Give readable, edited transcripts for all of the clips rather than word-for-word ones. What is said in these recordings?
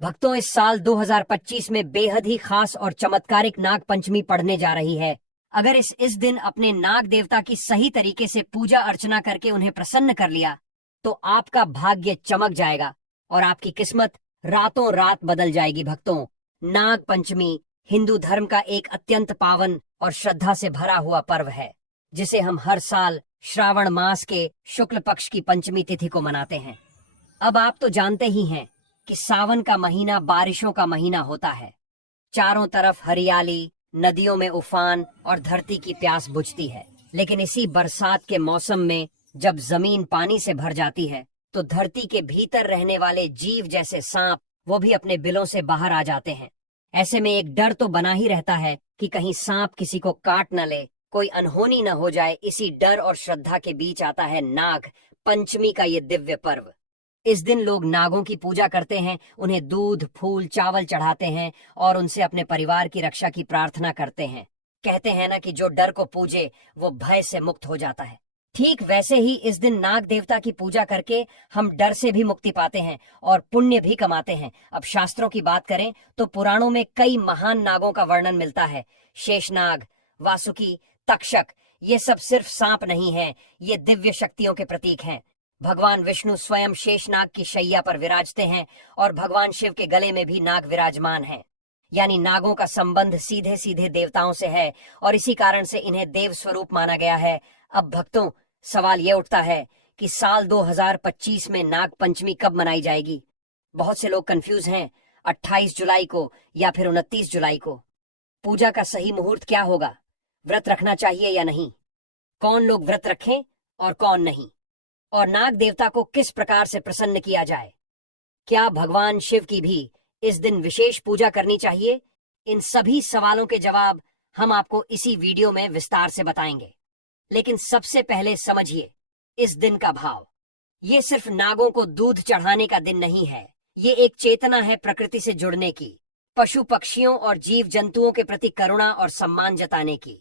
भक्तों, इस साल 2025 में बेहद ही खास और चमत्कारिक नाग पंचमी पड़ने जा रही है। अगर इस दिन अपने नाग देवता की सही तरीके से पूजा अर्चना करके उन्हें प्रसन्न कर लिया तो आपका भाग्य चमक जाएगा और आपकी किस्मत रातों रात बदल जाएगी। भक्तों, नाग पंचमी हिंदू धर्म का एक अत्यंत पावन और श्रद्धा से भरा हुआ पर्व है, जिसे हम हर साल श्रावण मास के शुक्ल पक्ष की पंचमी तिथि को मनाते हैं। अब आप तो जानते ही हैं कि सावन का महीना बारिशों का महीना होता है। चारों तरफ हरियाली, नदियों में उफान और धरती की प्यास बुझती है। लेकिन इसी बरसात के मौसम में जब जमीन पानी से भर जाती है तो धरती के भीतर रहने वाले जीव जैसे सांप वो भी अपने बिलों से बाहर आ जाते हैं। ऐसे में एक डर तो बना ही रहता है कि कहीं सांप किसी को काट न ले, कोई अनहोनी न हो जाए। इसी डर और श्रद्धा के बीच आता है नाग पंचमी का ये दिव्य पर्व। इस दिन लोग नागों की पूजा करते हैं, उन्हें दूध, फूल, चावल चढ़ाते हैं और उनसे अपने परिवार की रक्षा की प्रार्थना करते हैं। कहते हैं ना कि जो डर को पूजे वो भय से मुक्त हो जाता है। ठीक वैसे ही इस दिन नाग देवता की पूजा करके हम डर से भी मुक्ति पाते हैं और पुण्य भी कमाते हैं। अब शास्त्रों की बात करें तो पुराणों में कई महान नागों का वर्णन मिलता है। शेषनाग, वासुकी, तक्षक, ये सब सिर्फ सांप नहीं हैं, ये दिव्य शक्तियों के प्रतीक हैं। भगवान विष्णु स्वयं शेषनाग की शैया पर विराजते हैं और भगवान शिव के गले में भी नाग विराजमान है। यानी नागों का संबंध सीधे सीधे देवताओं से है और इसी कारण से इन्हें देव स्वरूप माना गया है। अब भक्तों, सवाल ये उठता है कि साल 2025 में नाग पंचमी कब मनाई जाएगी। बहुत से लोग कंफ्यूज हैं, 28 जुलाई को या फिर 29 जुलाई को। पूजा का सही मुहूर्त क्या होगा, व्रत रखना चाहिए या नहीं, कौन लोग व्रत रखें और कौन नहीं, और नाग देवता को किस प्रकार से प्रसन्न किया जाए, क्या भगवान शिव की भी इस दिन विशेष पूजा करनी चाहिए। इन सभी सवालों के जवाब हम आपको इसी वीडियो में विस्तार से बताएंगे। लेकिन सबसे पहले समझिए इस दिन का भाव। ये सिर्फ नागों को दूध चढ़ाने का दिन नहीं है, ये एक चेतना है प्रकृति से जुड़ने की, पशु पक्षियों और जीव जंतुओं के प्रति करुणा और सम्मान जताने की।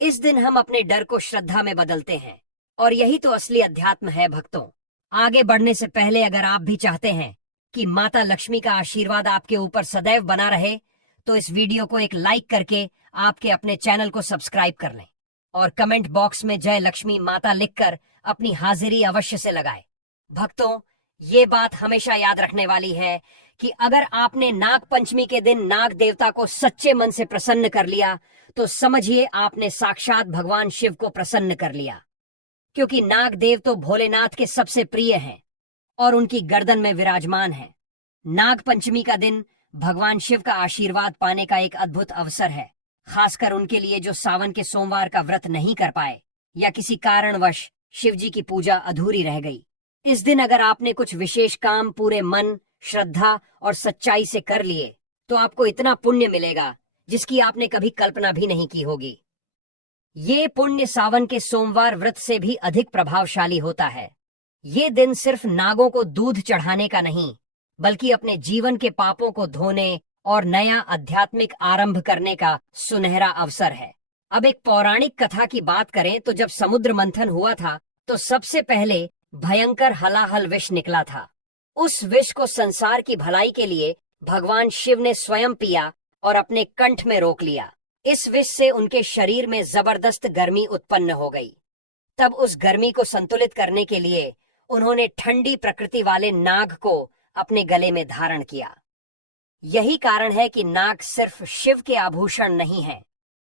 इस दिन हम अपने डर को श्रद्धा में बदलते हैं और यही तो असली अध्यात्म है। भक्तों, आगे बढ़ने से पहले अगर आप भी चाहते हैं कि माता लक्ष्मी का आशीर्वाद आपके ऊपर सदैव बना रहे तो इस वीडियो को एक लाइक करके आपके अपने चैनल को सब्सक्राइब कर लें और कमेंट बॉक्स में जय लक्ष्मी माता लिखकर अपनी हाजिरी अवश्य से लगाएं। भक्तों, ये बात हमेशा याद रखने वाली है कि अगर आपने नाग पंचमी के दिन नाग देवता को सच्चे मन से प्रसन्न कर लिया तो समझिए आपने साक्षात भगवान शिव को प्रसन्न कर लिया। क्योंकि नाग देव तो भोलेनाथ के सबसे प्रिय हैं और उनकी गर्दन में विराजमान है। नाग पंचमी का दिन भगवान शिव का आशीर्वाद पाने का एक अद्भुत अवसर है, खासकर उनके लिए जो सावन के सोमवार का व्रत नहीं कर पाए या किसी कारणवश शिव जी की पूजा अधूरी रह गई। इस दिन अगर आपने कुछ विशेष काम पूरे मन, श्रद्धा और सच्चाई से कर लिए तो आपको इतना पुण्य मिलेगा जिसकी आपने कभी कल्पना भी नहीं की होगी। ये पुण्य सावन के सोमवार व्रत से भी अधिक प्रभावशाली होता है। ये दिन सिर्फ नागों को दूध चढ़ाने का नहीं, बल्कि अपने जीवन के पापों को धोने और नया आध्यात्मिक आरंभ करने का सुनहरा अवसर है। अब एक पौराणिक कथा की बात करें तो जब समुद्र मंथन हुआ था तो सबसे पहले भयंकर हलाहल विष निकला था। उस विष को संसार की भलाई के लिए भगवान शिव ने स्वयं पिया और अपने कंठ में रोक लिया। इस विष से उनके शरीर में जबरदस्त गर्मी उत्पन्न हो गई। तब उस गर्मी को संतुलित करने के लिए उन्होंने ठंडी प्रकृति वाले नाग को अपने गले में धारण किया। यही कारण है कि नाग सिर्फ शिव के आभूषण नहीं है,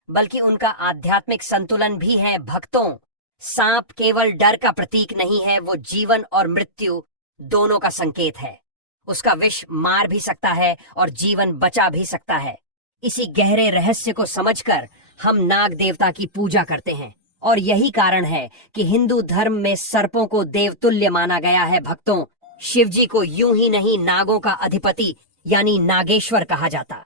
बल्कि उनका आध्यात्मिक संतुलन भी है। भक्तों, सांप केवल डर का प्रतीक नहीं है, वो जीवन और मृत्यु दोनों का संकेत है। उसका विष मार भी सकता है और जीवन बचा भी सकता है। इसी गहरे रहस्य को समझकर हम नाग देवता की पूजा करते हैं और यही कारण है कि हिंदू धर्म में सर्पों को देवतुल्य माना गया है। भक्तों, शिव जी को यूं ही नहीं नागों का अधिपति यानी नागेश्वर कहा जाता।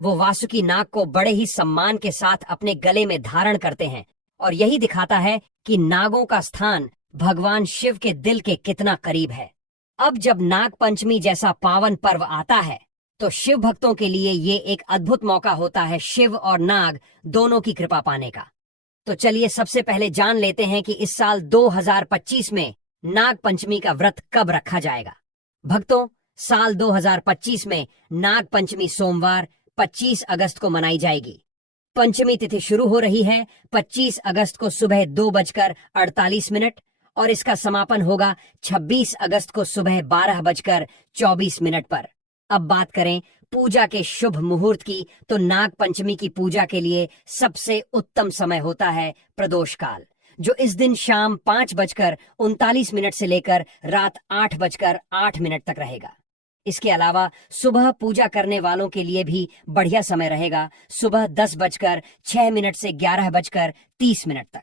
वो वासुकी नाग को बड़े ही सम्मान के साथ अपने गले में धारण करते हैं और यही दिखाता है कि नागों का स्थान भगवान शिव के दिल के कितना करीब है। अब जब नाग पंचमी जैसा पावन पर्व आता है तो शिव भक्तों के लिए ये एक अद्भुत मौका होता है शिव और नाग दोनों की कृपा पाने का। तो चलिए सबसे पहले जान लेते हैं कि इस साल 2025 में नाग पंचमी का व्रत कब रखा जाएगा। भक्तों, साल 2025 में नाग पंचमी सोमवार 25 अगस्त को मनाई जाएगी। पंचमी तिथि शुरू हो रही है 25 अगस्त को सुबह 2:48 और इसका समापन होगा 26 अगस्त को सुबह 12:24 पर। अब बात करें पूजा के शुभ मुहूर्त की, तो नाग पंचमी की पूजा के लिए सबसे उत्तम समय होता है प्रदोष काल, जो इस दिन शाम 5:39 से लेकर रात 8:08 तक रहेगा। इसके अलावा सुबह पूजा करने वालों के लिए भी बढ़िया समय रहेगा, सुबह 10:06 से 11:30 तक।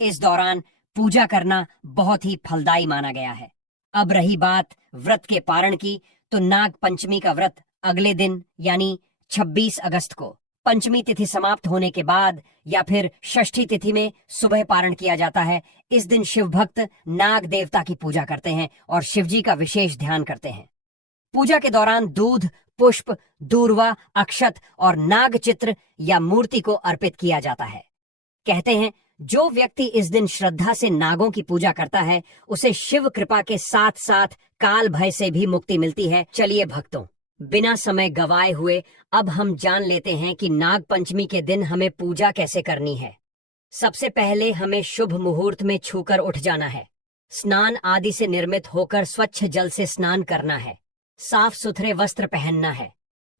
इस दौरान पूजा करना बहुत ही फलदायी माना गया है। अब रही बात व्रत के पारण की, तो नाग पंचमी का व्रत अगले दिन यानी 26 अगस्त को पंचमी तिथि समाप्त होने के बाद या फिर षष्ठी तिथि में सुबह पारण किया जाता है। इस दिन शिव भक्त नाग देवता की पूजा करते हैं और शिव जी का विशेष ध्यान करते हैं। पूजा के दौरान दूध, पुष्प, दूर्वा, अक्षत और नाग चित्र या मूर्ति को अर्पित किया जाता है। कहते हैं जो व्यक्ति इस दिन श्रद्धा से नागों की पूजा करता है उसे शिव कृपा के साथ साथ काल भय से भी मुक्ति मिलती है। चलिए भक्तों, बिना समय गवाए हुए अब हम जान लेते हैं कि नाग पंचमी के दिन हमें पूजा कैसे करनी है। सबसे पहले हमें शुभ मुहूर्त में छूकर उठ जाना है। स्नान आदि से निर्मित होकर स्वच्छ जल से स्नान करना है। साफ सुथरे वस्त्र पहनना है।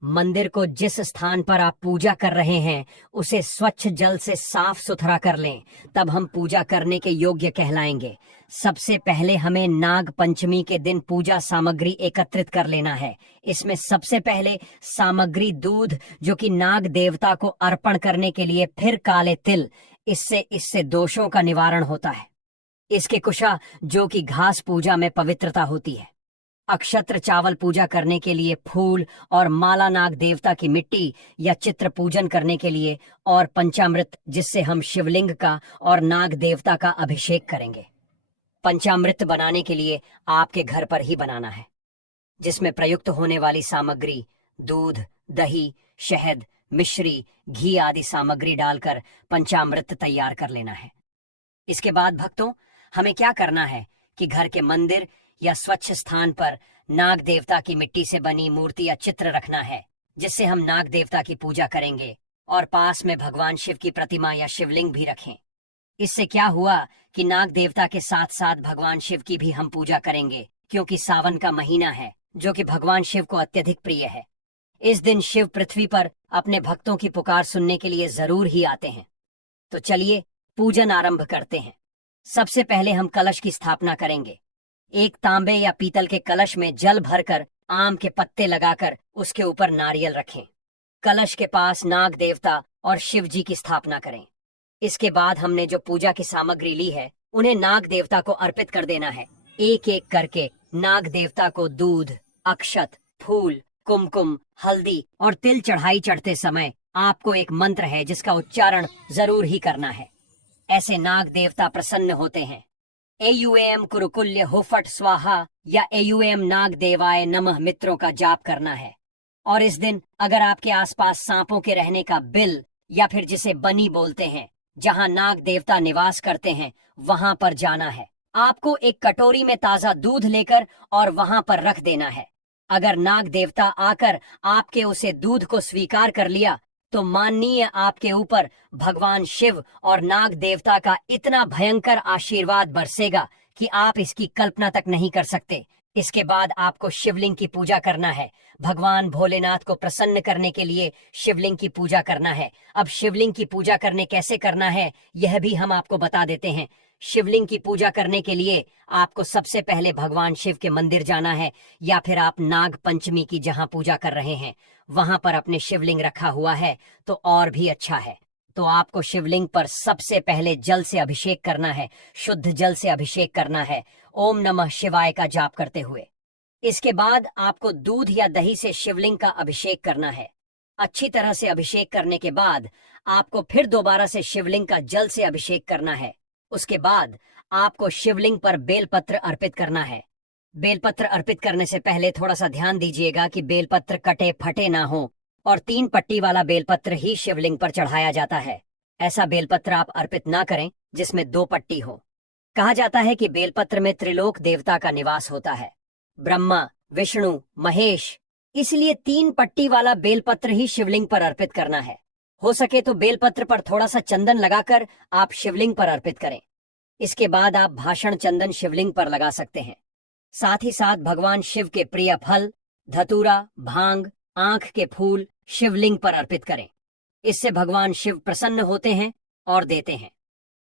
मंदिर को जिस स्थान पर आप पूजा कर रहे हैं उसे स्वच्छ जल से साफ सुथरा कर लें, तब हम पूजा करने के योग्य कहलाएंगे। सबसे पहले हमें नाग पंचमी के दिन पूजा सामग्री एकत्रित कर लेना है। इसमें सबसे पहले सामग्री दूध, जो कि नाग देवता को अर्पण करने के लिए, फिर काले तिल, इससे दोषों का निवारण होता है। इसके कुशा, जो कि घास पूजा में पवित्रता होती है। अक्षत्र चावल पूजा करने के लिए फूल और माला नाग देवता की मिट्टी या चित्र पूजन करने के लिए, और पंचामृत, जिससे हम शिवलिंग का और नाग देवता का अभिषेक करेंगे। पंचामृत बनाने के लिए आपके घर पर ही बनाना है, जिसमें प्रयुक्त होने वाली सामग्री दूध, दही, शहद, मिश्री, घी आदि सामग्री डालकर पंचामृत तैयार कर लेना है। इसके बाद भक्तों, हमें क्या करना है कि घर के मंदिर या स्वच्छ स्थान पर नाग देवता की मिट्टी से बनी मूर्ति या चित्र रखना है, जिससे हम नाग देवता की पूजा करेंगे, और पास में भगवान शिव की प्रतिमा या शिवलिंग भी रखें। इससे क्या हुआ कि नाग देवता के साथ साथ भगवान शिव की भी हम पूजा करेंगे, क्योंकि सावन का महीना है जो कि भगवान शिव को अत्यधिक प्रिय है। इस दिन शिव पृथ्वी पर अपने भक्तों की पुकार सुनने के लिए जरूर ही आते हैं। तो चलिए पूजन आरंभ करते हैं। सबसे पहले हम कलश की स्थापना करेंगे। एक तांबे या पीतल के कलश में जल भरकर आम के पत्ते लगाकर उसके ऊपर नारियल रखें। कलश के पास नाग देवता और शिव जी की स्थापना करें। इसके बाद हमने जो पूजा की सामग्री ली है उन्हें नाग देवता को अर्पित कर देना है। एक एक करके नाग देवता को दूध, अक्षत, फूल, कुमकुम, हल्दी और तिल चढ़ाई चढ़ते समय आपको एक मंत्र है जिसका उच्चारण जरूर ही करना है। ऐसे नाग देवता प्रसन्न होते हैं। एयूएम कुरुकुल्य होफट स्वाहा या एयूएम नाग देवाय नमः मित्रों का जाप करना है। और इस दिन अगर आपके आसपास सांपों के रहने का बिल, या फिर जिसे बनी बोलते हैं, जहां नाग देवता निवास करते हैं, वहां पर जाना है। आपको एक कटोरी में ताजा दूध लेकर और वहां पर रख देना है। अगर नाग देवता आकर आपके उसे दूध को स्वीकार कर लिया तो माननीय आपके ऊपर भगवान शिव और नाग देवता का इतना भयंकर आशीर्वाद बरसेगा कि आप इसकी कल्पना तक नहीं कर सकते। इसके बाद आपको शिवलिंग की पूजा करना है। भगवान भोलेनाथ को प्रसन्न करने के लिए शिवलिंग की पूजा करना है। अब शिवलिंग की पूजा करने कैसे करना है यह भी हम आपको बता देते हैं। शिवलिंग की पूजा करने के लिए आपको सबसे पहले भगवान शिव के मंदिर जाना है, या फिर आप नाग पंचमी की जहां पूजा कर रहे हैं वहां पर अपने शिवलिंग रखा हुआ है तो और भी अच्छा है। तो आपको शिवलिंग पर सबसे पहले जल से अभिषेक करना है, शुद्ध जल से अभिषेक करना है, ओम नमः शिवाय का जाप करते हुए। इसके बाद आपको दूध या दही से शिवलिंग का अभिषेक करना है। अच्छी तरह से अभिषेक करने के बाद आपको फिर दोबारा से शिवलिंग का जल से अभिषेक करना है। उसके बाद आपको शिवलिंग पर बेलपत्र अर्पित करना है। बेलपत्र अर्पित करने से पहले थोड़ा सा ध्यान दीजिएगा कि बेलपत्र कटे फटे ना हो, और 3 पट्टी वाला बेलपत्र ही शिवलिंग पर चढ़ाया जाता है। ऐसा बेलपत्र आप अर्पित ना करें जिसमें 2 पट्टी हो। कहा जाता है कि बेलपत्र में त्रिलोक देवता का निवास होता है। ब्रह्मा, विष्णु, महेश। इसलिए 3 पट्टी वाला बेलपत्र ही शिवलिंग पर अर्पित करना है। हो सके तो बेलपत्र पर थोड़ा सा चंदन लगाकर आप शिवलिंग पर अर्पित करें। इसके बाद आप भाषण चंदन शिवलिंग पर लगा सकते हैं। साथ ही साथ भगवान शिव के प्रिय फल, धतूरा, भांग, आंख के फूल शिवलिंग पर अर्पित करें। इससे भगवान शिव प्रसन्न होते हैं और देते हैं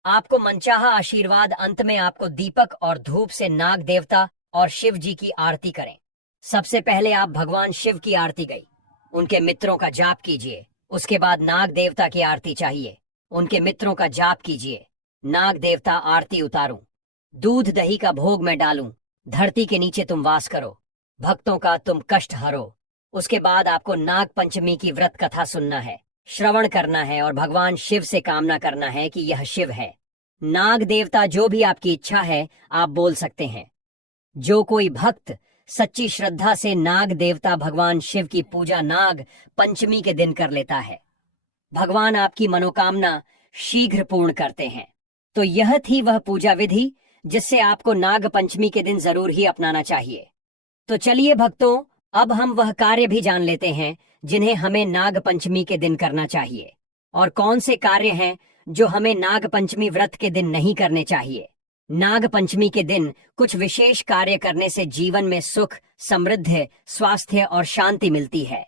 आपको मनचाहा आशीर्वाद। अंत में आपको दीपक और धूप से नाग देवता और शिव जी की आरती करें। सबसे पहले आप भगवान शिव की आरती गई, उनके मित्रों का जाप कीजिए। उसके बाद नाग देवता की आरती चाहिए, उनके मित्रों का जाप कीजिए। नाग देवता आरती उतारूं, दूध दही का भोग मैं डालूं, धरती के नीचे तुम वास करो, भक्तों का तुम कष्ट हरो। उसके बाद आपको नाग पंचमी की व्रत कथा सुनना है, श्रवण करना है और भगवान शिव से कामना करना है कि यह शिव है। नाग देवता जो भी आपकी इच्छा है आप बोल सकते हैं। जो कोई भक्त सच्ची श्रद्धा से नाग देवता भगवान शिव की पूजा नाग पंचमी के दिन कर लेता है, भगवान आपकी मनोकामना शीघ्र पूर्ण करते हैं। तो यह थी वह पूजा विधि जिससे आपको नाग पंचमी के दिन जरूर ही अपनाना चाहिए। तो चलिए भक्तों, अब हम वह कार्य भी जान लेते हैं जिन्हें हमें नाग पंचमी के दिन करना चाहिए, और कौन से कार्य हैं जो हमें नाग पंचमी व्रत के दिन नहीं करने चाहिए। नाग पंचमी के दिन कुछ विशेष कार्य करने से जीवन में सुख, समृद्धि, स्वास्थ्य और शांति मिलती है।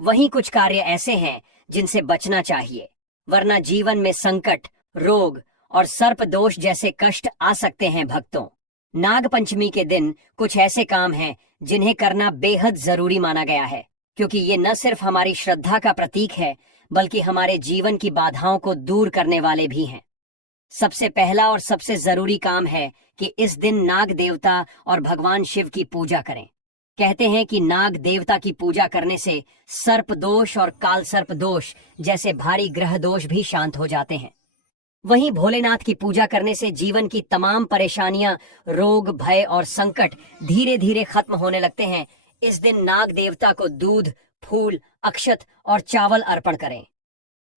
वहीं कुछ कार्य ऐसे हैं जिनसे बचना चाहिए, वरना जीवन में संकट, रोग और सर्प दोष जैसे कष्ट आ सकते हैं। भक्तों, नाग पंचमी के दिन कुछ ऐसे काम हैं जिन्हें करना बेहद जरूरी माना गया है, क्योंकि ये न सिर्फ हमारी श्रद्धा का प्रतीक है बल्कि हमारे जीवन की बाधाओं को दूर करने वाले भी हैं। सबसे पहला और सबसे जरूरी काम है कि इस दिन नाग देवता और भगवान शिव की पूजा करें। कहते हैं कि नाग देवता की पूजा करने से सर्प दोष और काल सर्प दोष जैसे भारी ग्रह दोष भी शांत हो जाते हैं। वहीं भोलेनाथ की पूजा करने से जीवन की तमाम परेशानियां, रोग, भय और संकट धीरे धीरे खत्म होने लगते हैं। इस दिन नाग देवता को दूध, फूल, अक्षत और चावल अर्पण करें।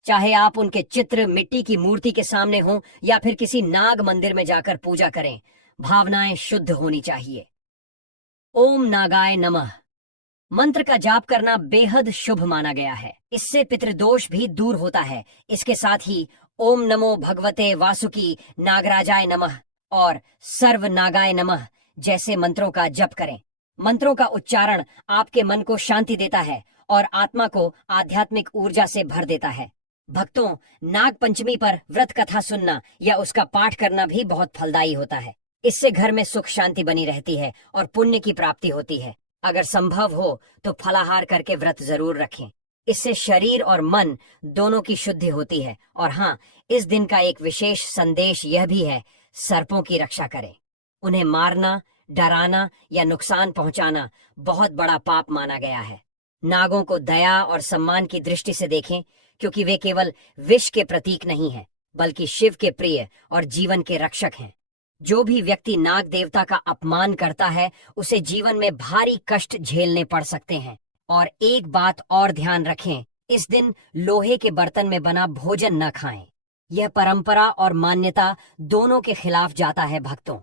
चाहे आप उनके चित्र, मिट्टी की मूर्ति के सामने हों या फिर किसी नाग मंदिर में जाकर पूजा करें, भावनाएं शुद्ध होनी चाहिए। ओम नागाय नमः मंत्र का जाप करना बेहद शुभ माना गया है। इससे पितृदोष भी दूर होता है। इसके साथ ही ओम नमो भगवते वासुकी नागराजाय नमः और सर्व नागाय नमः जैसे मंत्रों का जप करें। मंत्रों का उच्चारण आपके मन को शांति देता है और आत्मा को आध्यात्मिक ऊर्जा से भर देता है। भक्तों, नाग पंचमी पर व्रत कथा सुनना या उसका पाठ करना भी बहुत फलदायी होता है। इससे घर में सुख शांति बनी रहती है और पुण्य की प्राप्ति होती है। अगर संभव हो तो फलाहार करके व्रत जरूर रखें। इससे शरीर और मन दोनों की शुद्धि होती है। और हाँ, इस दिन का एक विशेष संदेश यह भी है, सर्पों की रक्षा करें। उन्हें मारना, डराना या नुकसान पहुंचाना बहुत बड़ा पाप माना गया है। नागों को दया और सम्मान की दृष्टि से देखें, क्योंकि वे केवल विष के प्रतीक नहीं हैं, बल्कि शिव के प्रिय और जीवन के रक्षक हैं। जो भी व्यक्ति नाग देवता का अपमान करता है उसे जीवन में भारी कष्ट झेलने पड़ सकते हैं। और एक बात और ध्यान रखें, इस दिन लोहे के बर्तन में बना भोजन न खाएं। यह परंपरा और मान्यता दोनों के खिलाफ जाता है। भक्तों,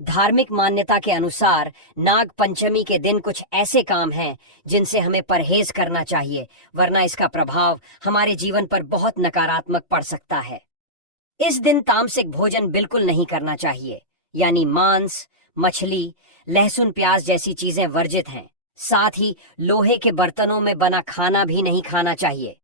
धार्मिक मान्यता के अनुसार नाग पंचमी के दिन कुछ ऐसे काम हैं जिनसे हमें परहेज करना चाहिए, वरना इसका प्रभाव हमारे जीवन पर बहुत नकारात्मक पड़ सकता है। इस दिन तामसिक भोजन बिल्कुल नहीं करना चाहिए, यानी मांस, मछली, लहसुन, प्याज जैसी चीजें वर्जित हैं। साथ ही लोहे के बर्तनों में बना खाना भी नहीं खाना चाहिए।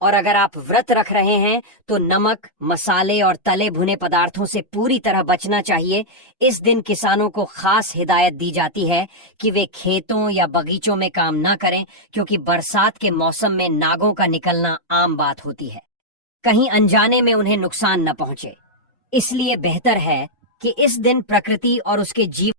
और अगर आप व्रत रख रहे हैं तो नमक, मसाले और तले भुने पदार्थों से पूरी तरह बचना चाहिए। इस दिन किसानों को खास हिदायत दी जाती है कि वे खेतों या बगीचों में काम न करें, क्योंकि बरसात के मौसम में नागों का निकलना आम बात होती है। कहीं अनजाने में उन्हें नुकसान न पहुंचे। इसलिए बेहतर है कि इस दिन प्रकृति और उसके जीव